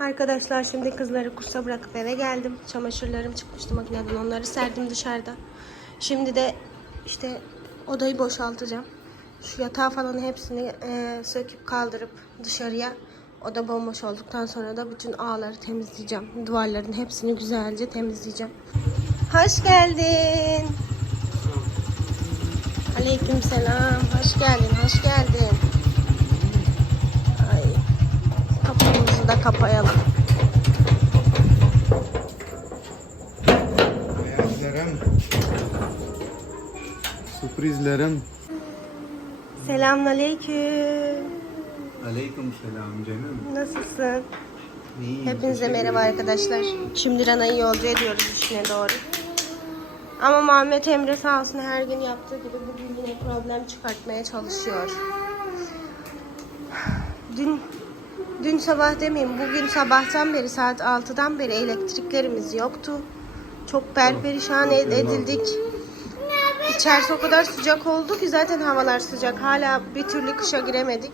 Arkadaşlar şimdi kızları kursa bırakıp eve geldim. Çamaşırlarım çıkmıştı makineden. Onları serdim dışarıda. Şimdi de işte odayı boşaltacağım. Şu yatağı falan hepsini e, söküp kaldırıp dışarıya oda bomboş olduktan sonra da bütün ağları temizleyeceğim. Duvarların hepsini güzelce temizleyeceğim. Hoş geldin. Aleyküm selam. Hoş geldin, hoş geldin. Ay, kapımızı da kapayalım. Hayallerim, sürprizlerim. Selamünaleyküm. Aleyküm selam canım. Nasılsın? İyiyim. Hepinize merhaba arkadaşlar. Şimdi Rana'yı yolcu ediyoruz işine doğru. Ama Muhammed Emre sağ olsun her gün yaptığı gibi bugün yine problem çıkartmaya çalışıyor. Dün dün sabah demeyeyim bugün sabahtan beri saat 6'dan beri elektriklerimiz yoktu. Çok perperişan ed- edildik. İçerisi o kadar sıcak oldu ki zaten havalar sıcak. Hala bir türlü kışa giremedik.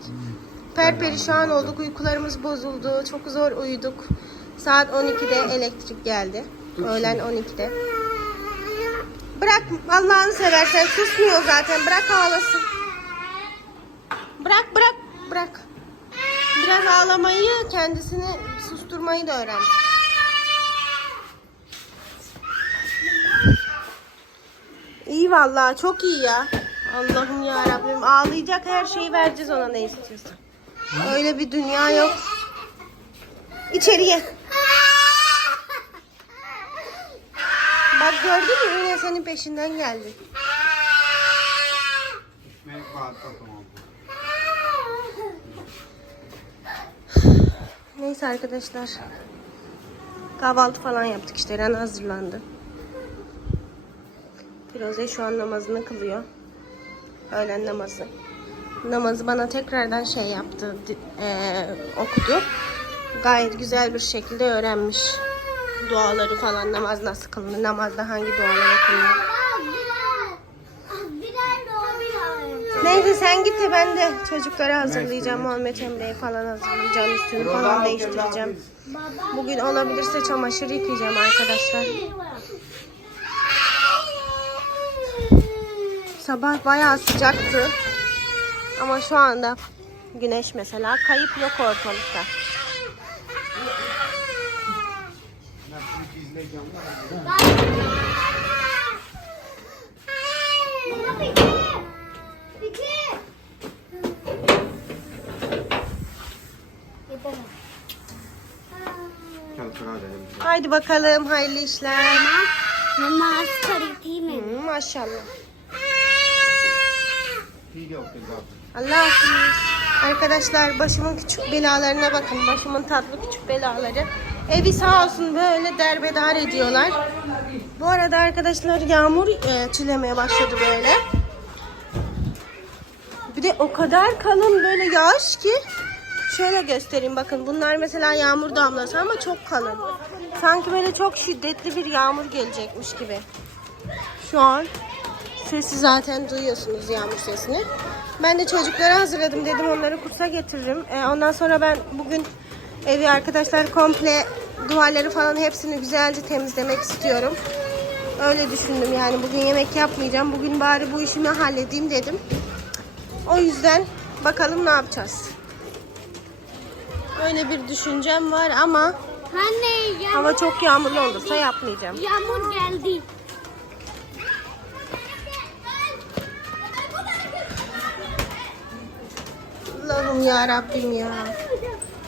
Perperişan olduk. Uykularımız bozuldu. Çok zor uyuduk. Saat 12'de elektrik geldi. Öğlen 12'de. Bırak Allah'ını seversen susmuyor zaten. Bırak ağlasın. Bırak bırak bırak. Biraz ağlamayı kendisini susturmayı da öğren. İyi vallahi çok iyi ya. Allah'ım ya Rabbim ağlayacak her şeyi vereceğiz ona ne istiyorsa. Öyle bir dünya yok. İçeriye. Bak gördün mü yine senin peşinden geldi. Ekmek var tamam. Neyse arkadaşlar. Kahvaltı falan yaptık işte. Ren hazırlandı. Firoze şu an namazını kılıyor. Öğlen namazı. Namazı bana tekrardan şey yaptı. eee, okudu. Gayet güzel bir şekilde öğrenmiş. Duaları falan namaz nasıl kılınır, namazda hangi dualar okunur. Neyse sen git de ben de çocukları hazırlayacağım. Muhammed Emre'yi falan hazırlayacağım. Üstünü falan değiştireceğim. Bugün olabilirse çamaşır yıkayacağım arkadaşlar. Sabah bayağı sıcaktı. Ama şu anda güneş mesela kayıp yok ortalıkta. Çal Haydi bakalım hayırlı işler. Mama asgari mi? Maşallah. Hile. Allah hafız. Arkadaşlar başımın küçük belalarına bakın. Başımın tatlı küçük belaları. Evi sağ olsun böyle derbedar ediyorlar. Bu arada arkadaşlar yağmur e, çilemeye başladı böyle. Bir de o kadar kalın böyle yağış ki şöyle göstereyim bakın bunlar mesela yağmur damlası ama çok kalın. Sanki böyle çok şiddetli bir yağmur gelecekmiş gibi. Şu an Sesi zaten duyuyorsunuz yağmur sesini. Ben de çocukları hazırladım dedim onları kursa getiririm. Ee, ondan sonra ben bugün evi arkadaşlar komple duvarları falan hepsini güzelce temizlemek istiyorum. Öyle düşündüm yani bugün yemek yapmayacağım. Bugün bari bu işimi halledeyim dedim. O yüzden bakalım ne yapacağız. Öyle bir düşüncem var ama Anne ya hava çok yağmurlu olursa yapmayacağım. yağmur geldi. Allah'ım ya Rabbim ya.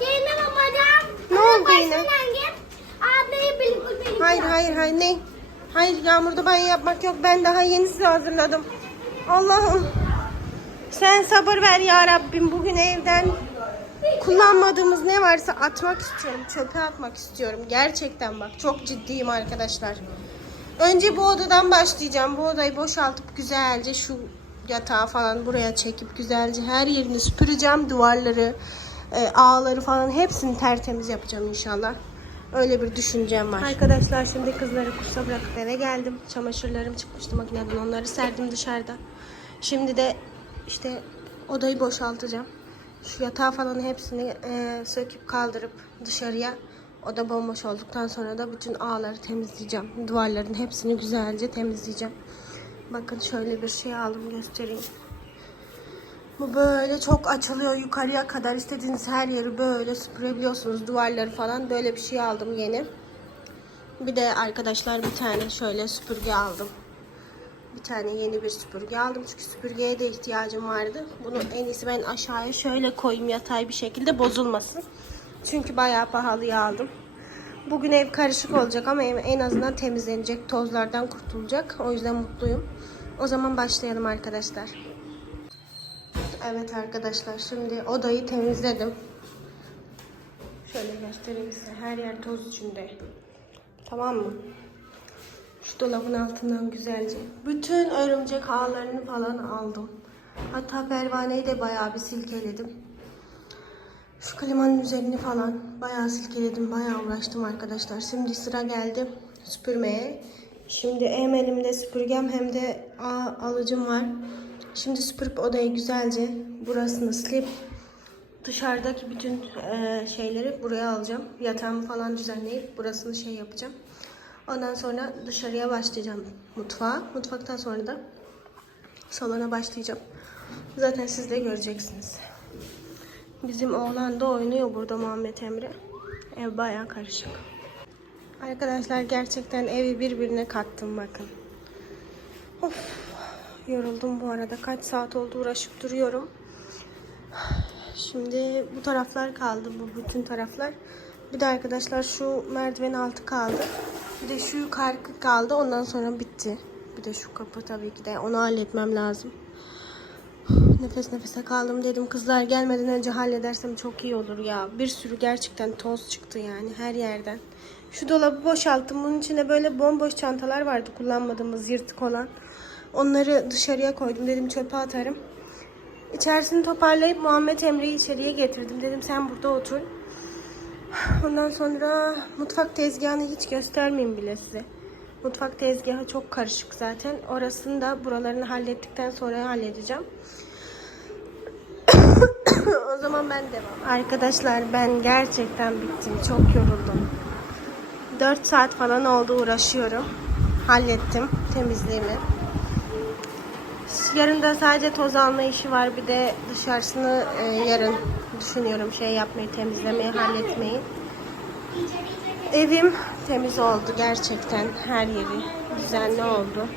Yine babacığım. Ne oldu yine? Hayır hayır hayır ne? Hayır yağmurda banyo yapmak yok. Ben daha yeni size hazırladım. Allah'ım. Sen sabır ver ya Rabbim. Bugün evden kullanmadığımız ne varsa atmak istiyorum. Çöpe atmak istiyorum. Gerçekten bak çok ciddiyim arkadaşlar. Önce bu odadan başlayacağım. Bu odayı boşaltıp güzelce şu yatağı falan buraya çekip güzelce her yerini süpüreceğim. Duvarları, e, ağları falan hepsini tertemiz yapacağım inşallah. Öyle bir düşüncem var. Arkadaşlar şimdi kızları kursa bırakıp eve geldim. Çamaşırlarım çıkmıştı makineden. Onları serdim dışarıda. Şimdi de işte odayı boşaltacağım. Şu yatağı falan hepsini e, söküp kaldırıp dışarıya oda bomboş olduktan sonra da bütün ağları temizleyeceğim. Duvarların hepsini güzelce temizleyeceğim. Bakın şöyle bir şey aldım göstereyim. Bu böyle çok açılıyor yukarıya kadar istediğiniz her yeri böyle süpürebiliyorsunuz duvarları falan böyle bir şey aldım yeni. Bir de arkadaşlar bir tane şöyle süpürge aldım. Bir tane yeni bir süpürge aldım çünkü süpürgeye de ihtiyacım vardı. Bunu en iyisi ben aşağıya şöyle koyayım yatay bir şekilde bozulmasın. Çünkü bayağı pahalıya aldım. Bugün ev karışık olacak ama en azından temizlenecek, tozlardan kurtulacak. O yüzden mutluyum. O zaman başlayalım arkadaşlar. Evet arkadaşlar şimdi odayı temizledim. Şöyle göstereyim size. Her yer toz içinde. Tamam mı? Dolabın altından güzelce. Bütün örümcek ağlarını falan aldım. Hatta pervaneyi de bayağı bir silkeledim. Şu klimanın üzerini falan bayağı silkeledim. Bayağı uğraştım arkadaşlar. Şimdi sıra geldi süpürmeye. Şimdi hem elimde süpürgem hem de ağ alıcım var. Şimdi süpürüp odayı güzelce burasını silip dışarıdaki bütün eee, şeyleri buraya alacağım. Yatağımı falan düzenleyip burasını şey yapacağım. Ondan sonra dışarıya başlayacağım mutfağa. Mutfaktan sonra da salona başlayacağım. Zaten siz de göreceksiniz. Bizim oğlan da oynuyor burada Muhammed Emre. Ev bayağı karışık. Arkadaşlar gerçekten evi birbirine kattım bakın. Of, yoruldum bu arada. Kaç saat oldu uğraşıp duruyorum. Şimdi bu taraflar kaldı. Bu bütün taraflar. Bir de arkadaşlar şu merdiven altı kaldı. Bir de şu yukarı kaldı. Ondan sonra bitti. Bir de şu kapı tabii ki de. Onu halletmem lazım. Nefes nefese kaldım dedim. Kızlar gelmeden önce halledersem çok iyi olur ya. Bir sürü gerçekten toz çıktı yani her yerden. Şu dolabı boşalttım. Bunun içinde böyle bomboş çantalar vardı kullanmadığımız yırtık olan. Onları dışarıya koydum. Dedim çöpe atarım. İçerisini toparlayıp Muhammed Emre'yi içeriye getirdim. Dedim sen burada otur. Ondan sonra mutfak tezgahını hiç göstermeyeyim bile size. Mutfak tezgahı çok karışık zaten. Orasını da buralarını hallettikten sonra halledeceğim. o zaman ben devam. Arkadaşlar ben gerçekten bittim. Çok yoruldum. 4 saat falan oldu uğraşıyorum. Hallettim temizliğimi. Yarın da sadece toz alma işi var. Bir de dışarısını e, yarın düşünüyorum şey yapmayı, temizlemeyi, halletmeyi. Evim temiz oldu gerçekten. Her yeri düzenli oldu.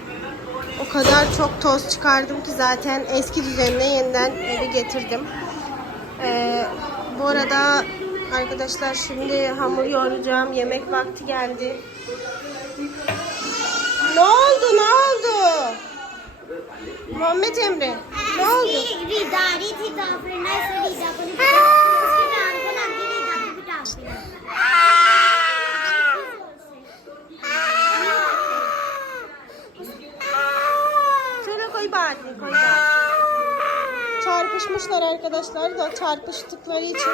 O kadar çok toz çıkardım ki zaten eski düzenine yeniden evi getirdim. Ee, bu arada arkadaşlar şimdi hamur yoğuracağım. Yemek vakti geldi. Ne oldu? Ne oldu? Muhammed Emre. Ne oldu? Ridari thi girlfriend. I saw Rita. Şöyle koy bari, koy bari. Çarpışmışlar arkadaşlar da çarpıştıkları için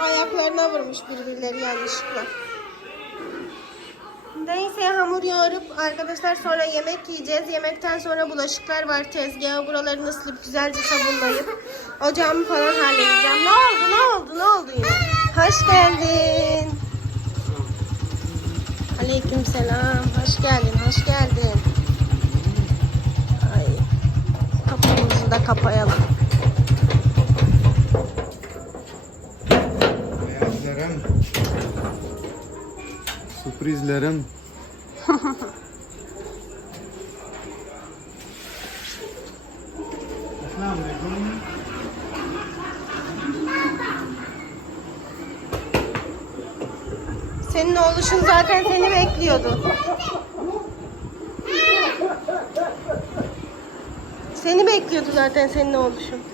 ayaklarına vurmuş birbirleri yanlışlıkla. Neyse hamur yoğurup arkadaşlar sonra yemek yiyeceğiz. Yemekten sonra bulaşıklar var tezgaha. Buralarını ıslıp güzelce sabunlayıp ocağımı falan halledeceğim. Ne oldu ne oldu ne oldu yine? Hoş geldin. Aleyküm selam. Hoş geldin hoş geldin. Ay, kapımızı da kapayalım. Hayallerim. Sürprizlerim. Senin oğluşun zaten seni bekliyordu. Seni bekliyordu zaten senin oğluşun.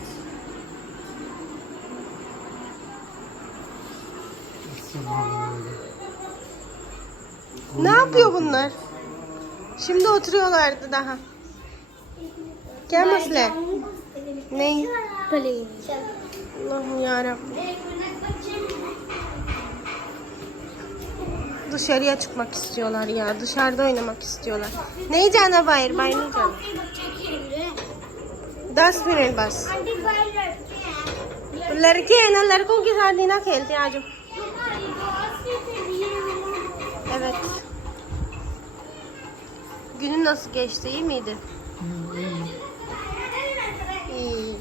Ne yapıyor bunlar? Şimdi oturuyorlardı daha. Gel Masle. Ne? Please Allah'ım yarabbim. Dışarıya çıkmak istiyorlar ya. Dışarıda oynamak istiyorlar. Ne yiyeceksin bayır? Bayır ne yiyeceksin? बच्चे खेल रहे हैं Ders verelim bas. Aunty बाहर लड़के हैं लड़के हैं ना लड़कों के साथ नहीं ना खेलते आज Günün nasıl geçti? iyi miydi? İyi.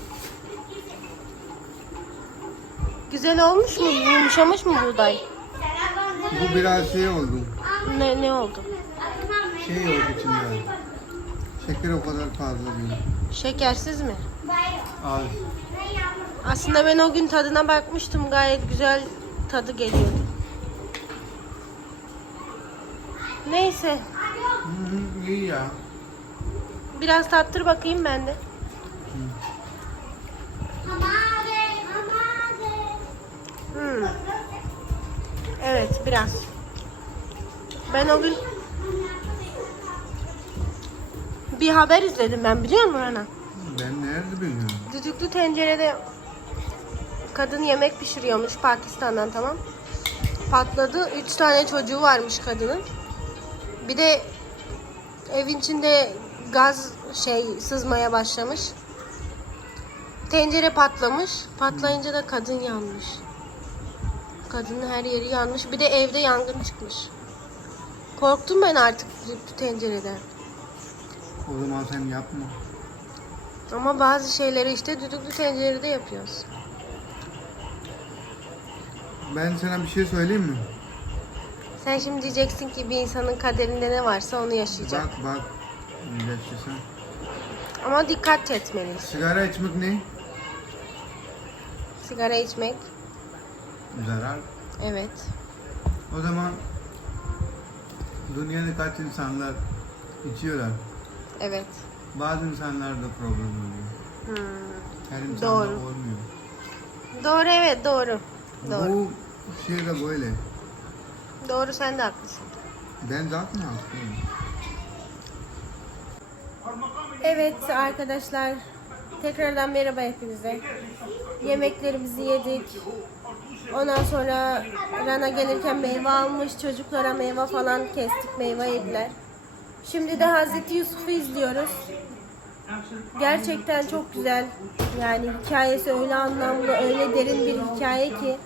Güzel olmuş mu? Yumuşamış mı buğday? Bu biraz şey oldu. Ne ne oldu? Şey oldu içinde. Şeker o kadar fazla değil. Şekersiz mi? Az. Aslında ben o gün tadına bakmıştım. Gayet güzel tadı geliyordu. Neyse. Hı iyi ya. Biraz tattır bakayım ben de. Hmm. Evet biraz. Ben o gün bir haber izledim ben biliyor musun Ana? Ben nerede biliyorum. Düdüklü tencerede kadın yemek pişiriyormuş Pakistan'dan tamam. Patladı. Üç tane çocuğu varmış kadının. Bir de evin içinde gaz şey sızmaya başlamış. Tencere patlamış. Patlayınca da kadın yanmış. Kadının her yeri yanmış. Bir de evde yangın çıkmış. Korktum ben artık tencereden. O zaman sen yapma. Ama bazı şeyleri işte düdüklü tencerede yapıyoruz. Ben sana bir şey söyleyeyim mi? Sen şimdi diyeceksin ki bir insanın kaderinde ne varsa onu yaşayacak. Bak bak. Yaşasın. Ama dikkat etmeliyiz. Sigara içmek ne? Sigara içmek, Zarar. evet. O zaman dünyada kaç insanlar içiyorlar. Evet. Bazı insanlarda problem oluyor. Hmm. Her insanda Doğru. olmuyor. Doğru evet doğru. Doğru. Bu şey de böyle. Doğru sen de haklısın. Ben zaten haklıyım. Evet arkadaşlar. Tekrardan merhaba hepinize. Yemeklerimizi yedik. Ondan sonra Rana gelirken meyve almış. Çocuklara meyve falan kestik. Meyve yediler. Şimdi de Hazreti Yusuf'u izliyoruz. Gerçekten çok güzel. Yani hikayesi öyle anlamlı, öyle derin bir hikaye ki.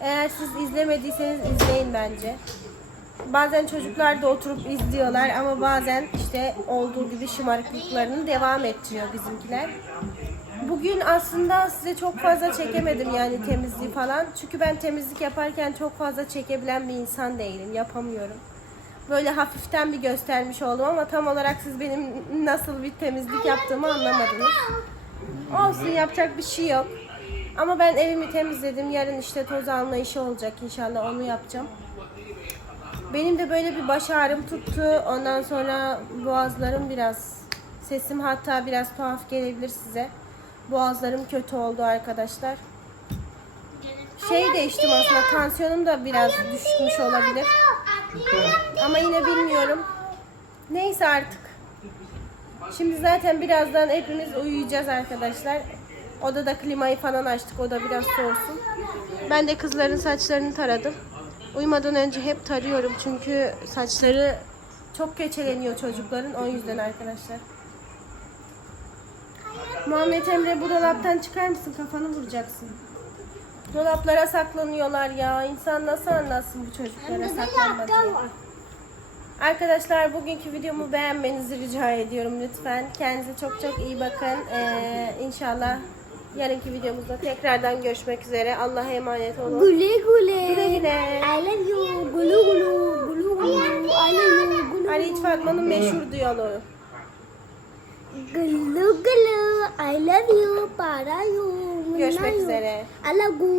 Eğer siz izlemediyseniz izleyin bence. Bazen çocuklar da oturup izliyorlar ama bazen işte olduğu gibi şımarıklıklarını devam ettiriyor bizimkiler. Bugün aslında size çok fazla çekemedim yani temizliği falan. Çünkü ben temizlik yaparken çok fazla çekebilen bir insan değilim. Yapamıyorum. Böyle hafiften bir göstermiş oldum ama tam olarak siz benim nasıl bir temizlik yaptığımı anlamadınız. Olsun yapacak bir şey yok. Ama ben evimi temizledim. Yarın işte toz alma işi olacak inşallah onu yapacağım. Benim de böyle bir baş ağrım tuttu. Ondan sonra boğazlarım biraz sesim hatta biraz tuhaf gelebilir size. Boğazlarım kötü oldu arkadaşlar. Şey değiştim aslında tansiyonum da biraz düşmüş olabilir. Ama yine bilmiyorum. Neyse artık. Şimdi zaten birazdan hepimiz uyuyacağız arkadaşlar. Odada klimayı falan açtık. O da biraz soğusun. Ben de kızların saçlarını taradım. Uyumadan önce hep tarıyorum çünkü saçları çok keçeleniyor çocukların o yüzden arkadaşlar. Muhammed Emre bu dolaptan çıkar mısın? Kafanı vuracaksın. Dolaplara saklanıyorlar ya. İnsan nasıl anlatsın bu çocuklara saklanma diye. Arkadaşlar bugünkü videomu beğenmenizi rica ediyorum lütfen. Kendinize çok çok iyi bakın. Ee, inşallah yarınki videomuzda tekrardan görüşmek üzere. Allah'a emanet olun. Gule gule. Güle güle. I love you. Gulu gulu. Gulu gulu. I love you. Gulu Ali İç Fatma'nın meşhur diyaloğu. gulu. gulu. I love you. Para you. Görüşmek üzere. I love you.